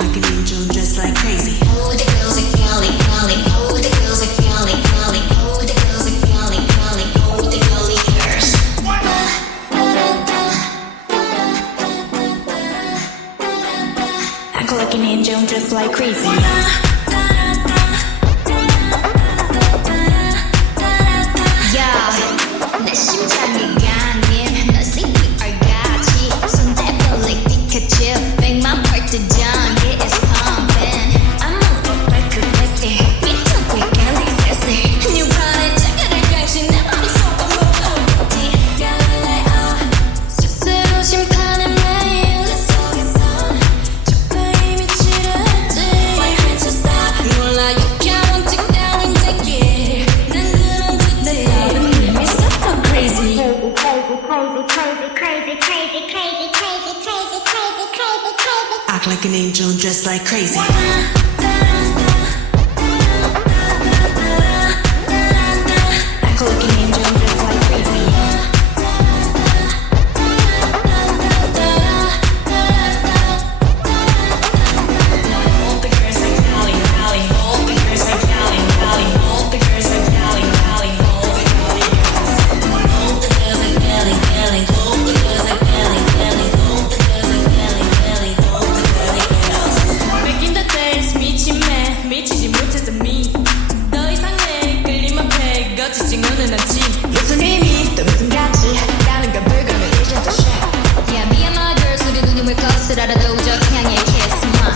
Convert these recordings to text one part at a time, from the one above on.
like an angel, dressed like crazy. Oh, the girls are calling, calling. Oh, the girls are calling, calling. Oh, the girls are calling, calling. Oh, the girly girls. Act like an angel, dressed like crazy. 내 심장이 가님 너 CPR 같이 손대고 like Pikachu 100만 part the John yeah it's pumping I'm on like a bestie 미쳤게 girly sassy new body 자기를 간신 내 머릿속은 무거웠지 Galileo 스스로 심판의 매일 내 속에선 적당히 미치려했지 Why can't you stop 몰라 you can't take down and take it 난 그런 짓에 crazy, crazy, crazy, crazy, crazy, crazy, crazy, crazy, crazy, crazy, crazy, crazy, crazy. Act like an angel, dressed like crazy. Act like an angel, dressed like crazy. All the girls are calling, calling. All the girls are calling, calling. All the girls are calling, calling. All the girly girls. All the girls are calling, calling. All the girls are calling, calling. All the girls are calling, calling. All the girly girls. Back in the days 미침에 미치지 못했던 me 더 이상 내 끌림 앞에 거치지 않는 않지 무슨 의미 또 무슨 가치 가는 건 불가능 이제 더 shit Yeah, me and my girls 우리 눈이 물 것을 알아도 저 태양의 kiss my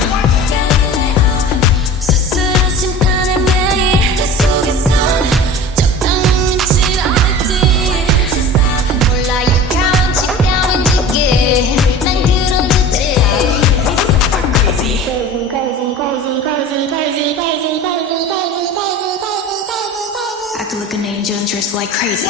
스스로 심판의 매일 내 속에선 적당히 미치라 했지 몰라 유쾌한 직감은 지게 난 그런 짓들 crazy Crazy, crazy, crazy, crazy, crazy, crazy, crazy, crazy, crazy, crazy, crazy. Act like an angel, dressed like crazy.